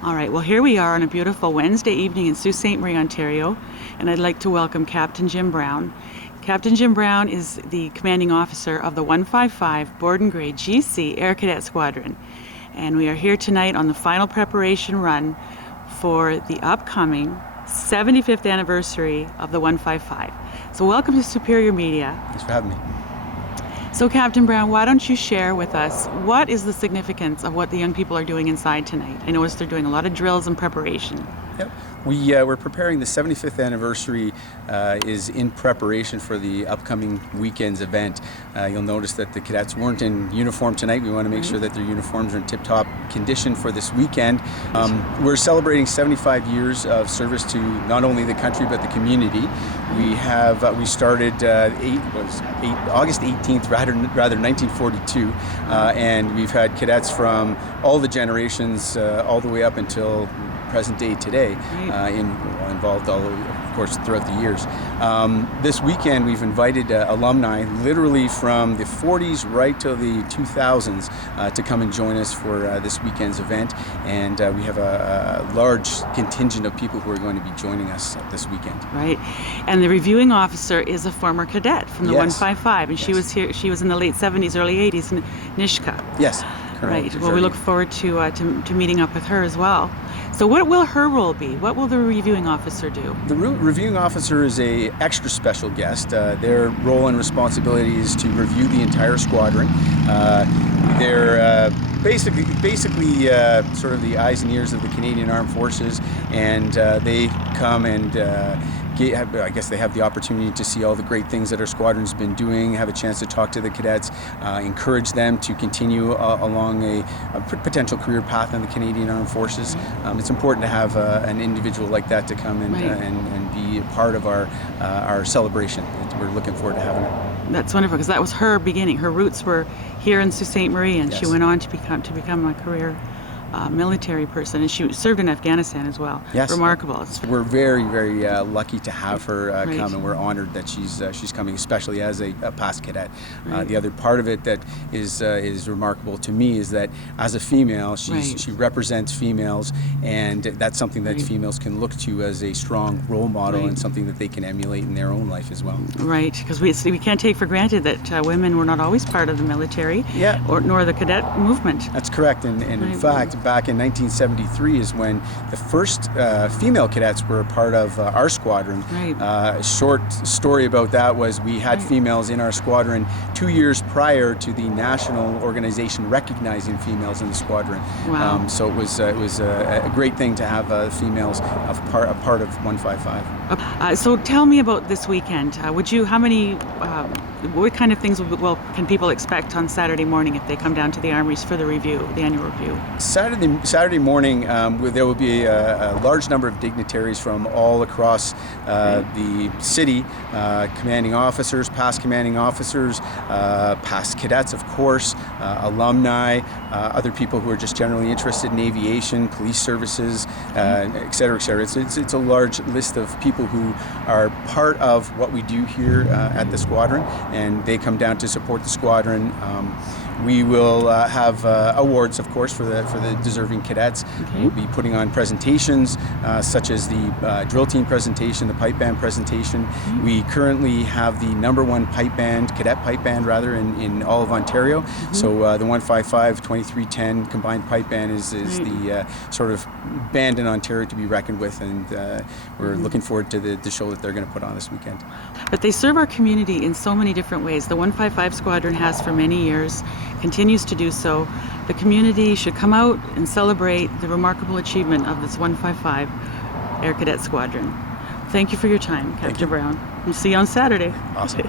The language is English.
All right, well, here we are on a beautiful Wednesday evening in Sault Ste. Marie, Ontario, and I'd like to welcome Captain Jim Browne. Captain Jim Browne is the commanding officer of the 155 Borden Grade GC Air Cadet Squadron, and we are here tonight on the final preparation run for the upcoming 75th anniversary of the 155. So welcome to Superior Media. Thanks for having me. So Captain Browne, why don't you share with us what is the significance of what the young people are doing inside tonight? I noticed they're doing a lot of drills and preparation. Yep. We're preparing the 75th anniversary is in preparation for the upcoming weekend's event. You'll notice that the cadets weren't in uniform tonight. We want to make sure that their uniforms are in tip-top condition for this weekend. We're celebrating 75 years of service to not only the country but the community. We started August 18th, rather 1942, and we've had cadets from all the generations all the way up until present day today, involved all, of course, throughout the years. This weekend we've invited alumni literally from the 40s right till the 2000s to come and join us for this weekend's event, and we have a large contingent of people who are going to be joining us this weekend. Right, and the reviewing officer is a former cadet from the 155, and she was here. She was in the late 70s, early 80s in Nishka. Yes. Right. Well, we look forward to meeting up with her as well. So what will her role be? What will the reviewing officer do? The reviewing officer is a extra special guest. Their role and responsibility is to review the entire squadron. They're basically sort of the eyes and ears of the Canadian Armed Forces, and they come and I guess they have the opportunity to see all the great things that our squadron's been doing, have a chance to talk to the cadets, encourage them to continue along a potential career path in the Canadian Armed Forces. It's important to have an individual like that to come and be a part of our celebration. We're looking forward to having her. That's wonderful, because that was her beginning. Her roots were here in Sault Ste. Marie, and she went on to become a career military person, and she served in Afghanistan as well. Yes. Remarkable. We're very, very lucky to have her come, and we're honored that she's coming, especially as a past cadet. The other part of it that is remarkable to me is that as a female, she represents females, and that's something that females can look to as a strong role model and something that they can emulate in their own life as well. Right, because we can't take for granted that women were not always part of the military, nor the cadet movement. That's correct, and in fact, back in 1973 is when the first female cadets were a part of our squadron. A short story about that was we had females in our squadron 2 years prior to the national organization recognizing females in the squadron. Wow. So it was a great thing to have females a part of 155. So tell me about this weekend. What kind of things can people expect on Saturday morning if they come down to the Armouries for the annual review? Saturday morning, there will be a large number of dignitaries from all across the city, commanding officers, past cadets, of course, alumni, other people who are just generally interested in aviation, police services, et cetera, et cetera. It's a large list of people who are part of what we do here at the squadron, and they come down to support the squadron. We will have awards, of course, for the deserving cadets. We'll be putting on presentations such as the drill team presentation, the pipe band presentation. We currently have the #1 cadet pipe band in all of Ontario. So the 155 2310 combined pipe band is the sort of band in Ontario to be reckoned with, and we're looking forward to the show that they're going to put on this weekend. But they serve our community in so many different ways. The 155 Squadron has for many years, continues to do so. The community should come out and celebrate the remarkable achievement of this 155 Air Cadet Squadron. Thank you for your time, Captain Browne. We'll see you on Saturday. Awesome.